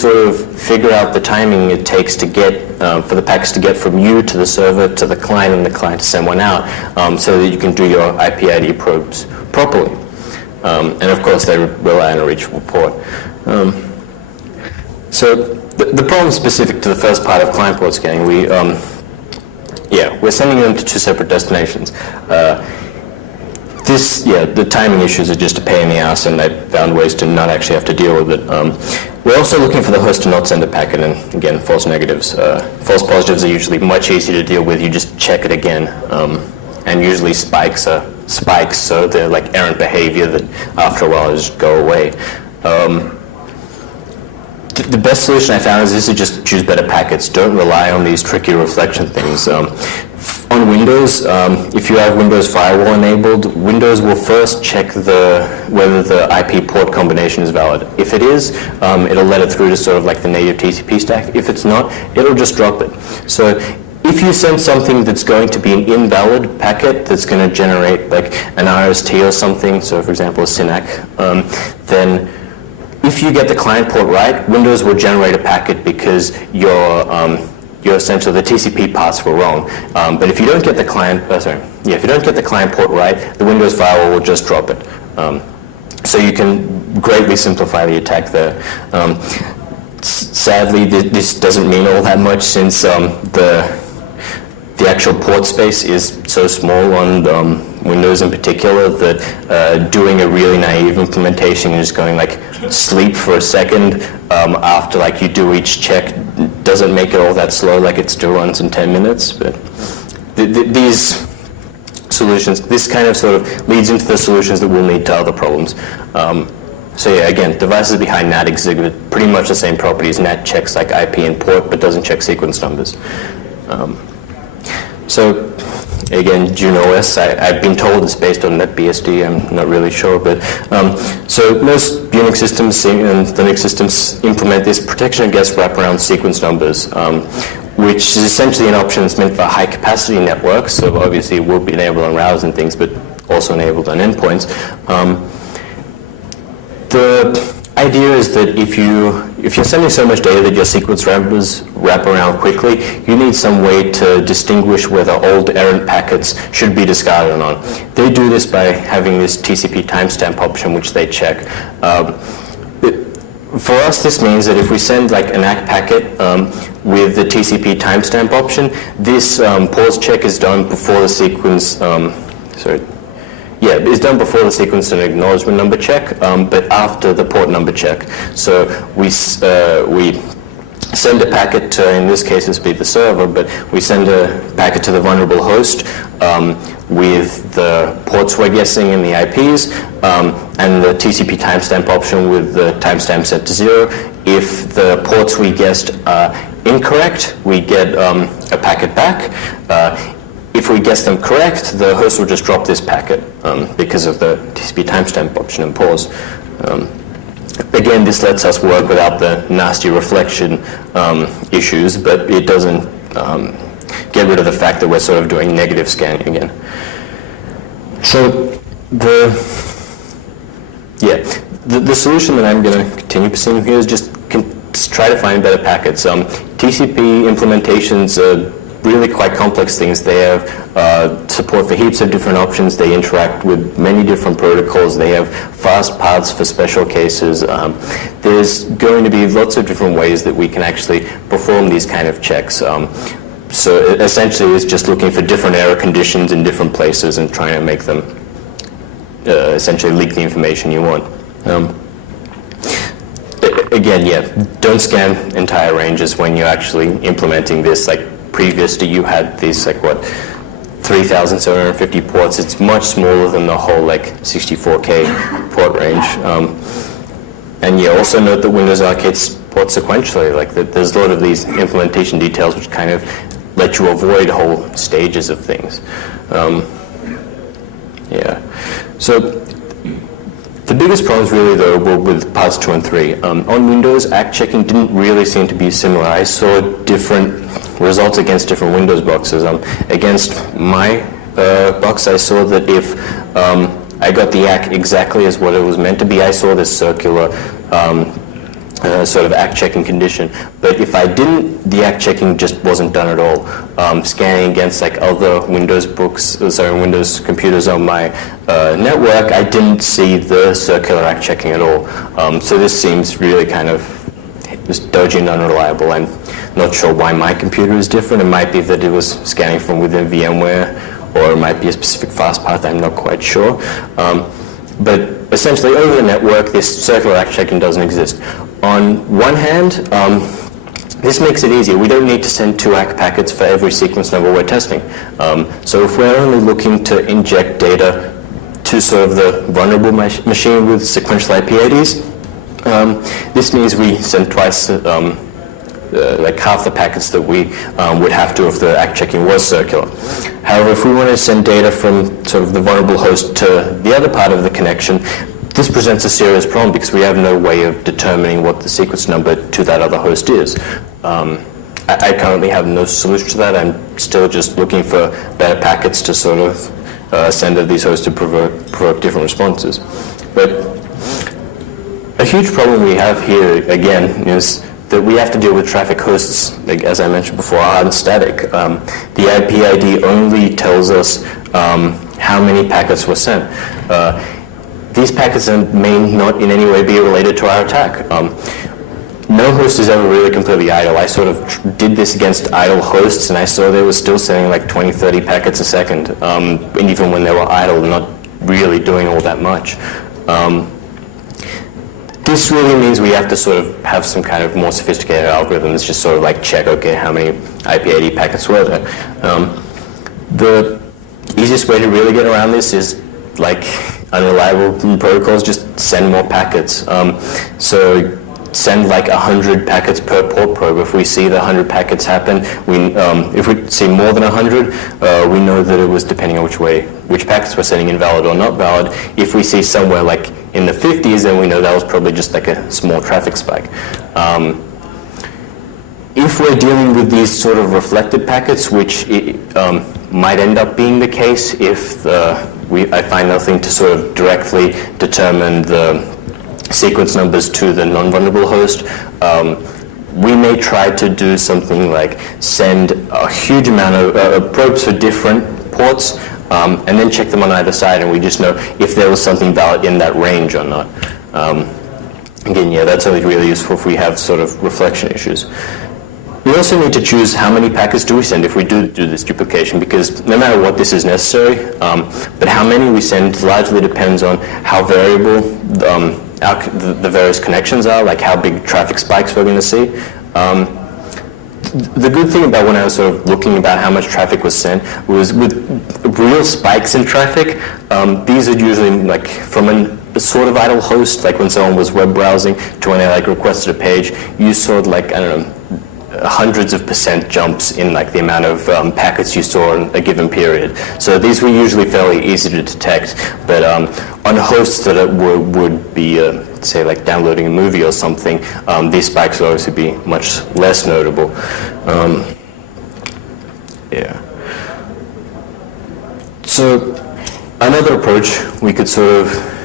sort of figure out the timing it takes to get, for the packets to get from you to the server to the client and the client to send one out, so that you can do your IP-ID probes properly. And of course, they rely on a reachable port. So the problem specific to the first part of client port scanning, we're sending them to two separate destinations. The timing issues are just a pain in the ass, and I found ways to not actually have to deal with it. We're also looking for the host to not send a packet, and again, false negatives. False positives are usually much easier to deal with. You just check it again, and usually spikes are spikes, so they're like errant behavior that after a while just go away. The best solution I found is to just choose better packets. Don't rely on these tricky reflection things. On Windows, if you have Windows Firewall enabled, Windows will first check whether the IP port combination is valid. If it is, it'll let it through to sort of like the native TCP stack. If it's not, it'll just drop it. So if you send something that's going to be an invalid packet that's going to generate like an RST or something, so for example a SYNAC, then if you get the client port right, Windows will generate a packet because your essentially the TCP paths were wrong. But if you don't get the client, if you don't get the client port right, the Windows firewall will just drop it. So you can greatly simplify the attack there. Sadly, this doesn't mean all that much, since the actual port space is so small on Windows in particular that doing a really naive implementation and just going like sleep for a second after like you do each check doesn't make it all that slow, like it still runs in 10 minutes. But these solutions, this kind of sort of leads into the solutions that we'll need to other problems. So yeah, again, devices behind NAT exhibit pretty much the same properties. NAT checks like IP and port, but doesn't check sequence numbers. So again, JuneOS, I've been told it's based on NetBSD. I'm not really sure, but so most Unix systems and Linux systems implement this protection against wraparound sequence numbers, which is essentially an option that's meant for high-capacity networks. So obviously, it will be enabled on routers and things, but also enabled on endpoints. The idea is that if you're sending so much data that your sequence numbers wrap around quickly, you need some way to distinguish whether old errant packets should be discarded or not. They do this by having this TCP timestamp option, which they check. For us, this means that if we send like an ACK packet with the TCP timestamp option, this pause check is done before the sequence. It's done before the sequence and acknowledgement number check, but after the port number check. So we send a packet to, in this case, this would be the server, but we send a packet to the vulnerable host with the ports we're guessing and the IPs, and the TCP timestamp option with the timestamp set to 0. If the ports we guessed are incorrect, we get a packet back. If we guess them correct, the host will just drop this packet because of the TCP timestamp option and pause. Again, this lets us work without the nasty reflection issues, but it doesn't get rid of the fact that we're sort of doing negative scanning again. So the solution that I'm going to continue pursuing here is just try to find better packets. TCP implementations are really quite complex things. They have support for heaps of different options. They interact with many different protocols. They have fast paths for special cases. There's going to be lots of different ways that we can actually perform these kind of checks. So essentially it's just looking for different error conditions in different places and trying to make them essentially leak the information you want. Again, don't scan entire ranges when you're actually implementing this. Like previous to you had these 3,750 ports. It's much smaller than the whole 64K port range. And also note that Windows Arcade supports sequentially. There's a lot of these implementation details which kind of let you avoid whole stages of things. So the biggest problems really though were with parts 2 and 3. On Windows, ACK checking didn't really seem to be similar. I saw different results against different Windows boxes. Against my box, I saw that if I got the ACK exactly as what it was meant to be, I saw this circular sort of ACK checking condition. But if I didn't, the ACK checking just wasn't done at all. Scanning against like other Windows Windows computers on my network, I didn't see the circular ACK checking at all. So this seems really kind of just dodgy and unreliable. I'm not sure why my computer is different. It might be that it was scanning from within VMware, or it might be a specific fast path, I'm not quite sure. But essentially, over the network, this circular ACK checking doesn't exist. On one hand, this makes it easier. We don't need to send 2 ACK packets for every sequence number we're testing. So if we're only looking to inject data to sort of the vulnerable machine with sequential IP IDs, this means we send twice, like half the packets that we would have to if the ACK checking was circular. However, if we want to send data from sort of the vulnerable host to the other part of the connection, this presents a serious problem because we have no way of determining what the sequence number to that other host is. I currently have no solution to that. I'm still just looking for better packets to sort of send to these hosts to provoke different responses. But a huge problem we have here, again, is that we have to deal with traffic hosts, like, as I mentioned before, aren't static. The IP ID only tells us how many packets were sent. These packets may not in any way be related to our attack. No host is ever really completely idle. I sort of did this against idle hosts, and I saw they were still sending like 20, 30 packets a second, and even when they were idle, not really doing all that much. This really means we have to sort of have some kind of more sophisticated algorithms, just sort of like check, okay, how many IP ID packets were there. The easiest way to really get around this is like unreliable protocols, just send more packets. So send like 100 packets per port probe. If we see the 100 packets happen, if we see more than 100, we know that it was depending on which packets we're sending invalid or not valid. If we see somewhere like in the 50s, then we know that was probably just like a small traffic spike. If we're dealing with these sort of reflected packets, which might end up being the case if I find nothing to sort of directly determine the sequence numbers to the non-vulnerable host, we may try to do something like send a huge amount of probes for different ports, and then check them on either side, and we just know if there was something valid in that range or not. Again, yeah, that's only really useful if we have sort of reflection issues. We also need to choose how many packets do we send if we do this duplication, because no matter what, this is necessary, but how many we send largely depends on how variable the various connections are, like how big traffic spikes we're going to see. The good thing about when I was sort of looking about how much traffic was sent was with real spikes in traffic, these are usually like from a sort of idle host, like when someone was web browsing to when they like requested a page, you saw like, I don't know, hundreds of % jumps in like the amount of packets you saw in a given period. So these were usually fairly easy to detect, but on hosts that would be, say, like downloading a movie or something, these spikes would obviously be much less notable. Yeah. So another approach we could sort of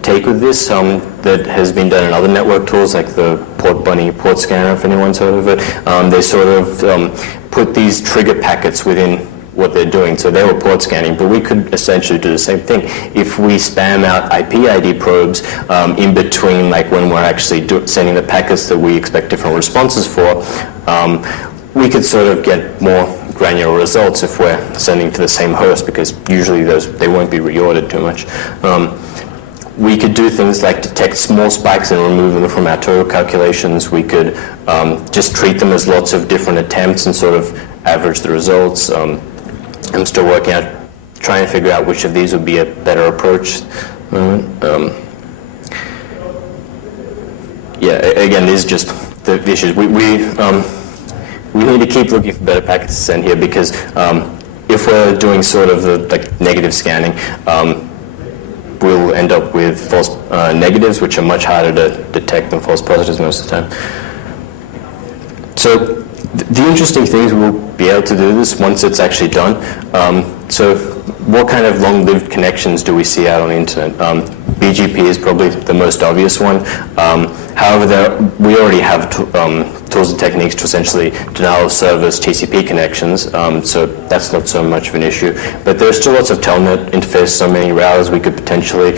take with this that has been done in other network tools like the Port Bunny port scanner, if anyone's heard of it. They sort of put these trigger packets within what they're doing. So they were port scanning, but we could essentially do the same thing. If we spam out IP ID probes in between, like when we're actually sending the packets that we expect different responses for, we could sort of get more granular results if we're sending to the same host, because usually they won't be reordered too much. We could do things like detect small spikes and remove them from our total calculations. We could just treat them as lots of different attempts and sort of average the results. I'm still working out, trying to figure out which of these would be a better approach. Yeah, again, these are just the issues. We need to keep looking for better packets to send here, because if we're doing sort of the like negative scanning, we'll end up with false negatives, which are much harder to detect than false positives most of the time. So the interesting thing is we'll be able to do this once it's actually done. So what kind of long-lived connections do we see out on the internet? BGP is probably the most obvious one. However, we already have tools and techniques to essentially denial of service TCP connections, so that's not so much of an issue. But there's still lots of telnet interfaces, so many routers we could potentially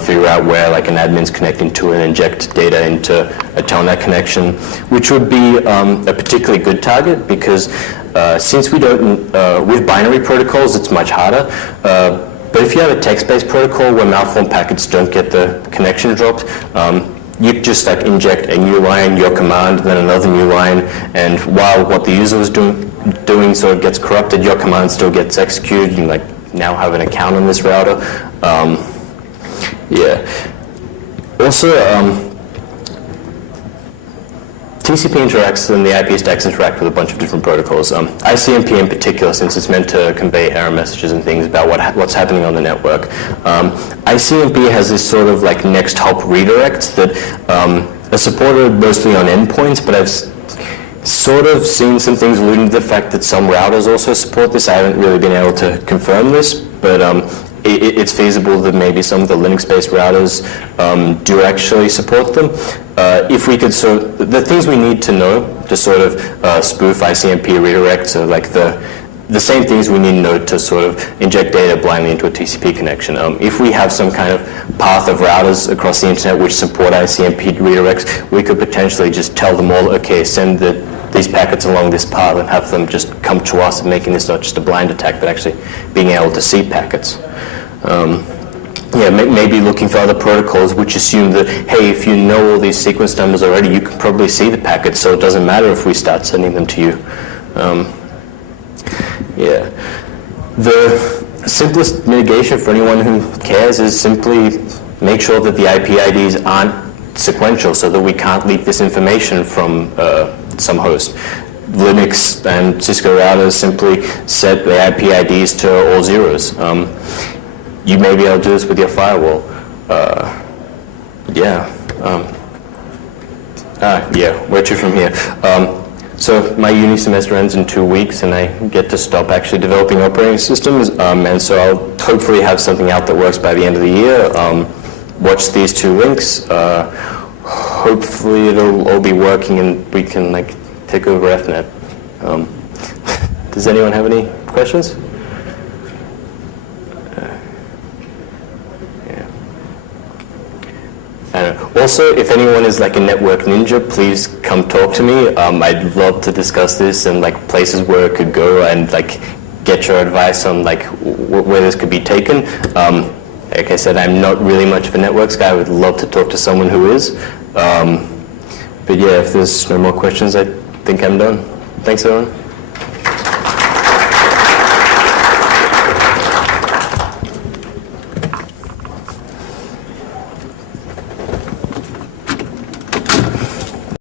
figure out where like an admin's connecting to and inject data into a telnet connection, which would be a particularly good target because since we don't, with binary protocols, it's much harder. But if you have a text-based protocol where malformed packets don't get the connection dropped, you just like inject a new line, your command, then another new line, and while what the user was doing sort of gets corrupted, your command still gets executed. You like now have an account on this router. Yeah. Also, TCP interacts and the IP stacks interact with a bunch of different protocols. ICMP in particular, since it's meant to convey error messages and things about what's happening on the network. ICMP has this sort of like next hop redirects that are supported mostly on endpoints, but I've sort of seen some things alluding to the fact that some routers also support this. I haven't really been able to confirm this, but it's feasible that maybe some of the Linux-based routers do actually support them. If we could the things we need to know to sort of spoof ICMP redirects are like the same things we need to know to sort of inject data blindly into a TCP connection. If we have some kind of path of routers across the internet which support ICMP redirects, we could potentially just tell them all, okay, send these packets along this path and have them just come to us, and making this not just a blind attack, but actually being able to see packets. Yeah, maybe looking for other protocols which assume that, hey, if you know all these sequence numbers already, you can probably see the packets, so it doesn't matter if we start sending them to you. Yeah. The simplest mitigation for anyone who cares is simply make sure that the IP IDs aren't sequential so that we can't leak this information from some host. Linux and Cisco routers simply set the IP IDs to all zeros. You may be able to do this with your firewall. Yeah. Yeah, where to from here? So my uni semester ends in 2 weeks, and I get to stop actually developing operating systems, and so I'll hopefully have something out that works by the end of the year. Watch these 2 links. Hopefully it'll all be working, and we can like take over FNet. Does anyone have any questions? Also, if anyone is like a network ninja, please come talk to me. I'd love to discuss this and like places where it could go, and like get your advice on like where this could be taken. Like I said, I'm not really much of a networks guy. I would love to talk to someone who is. But yeah, if there's no more questions, I think I'm done. Thanks, everyone.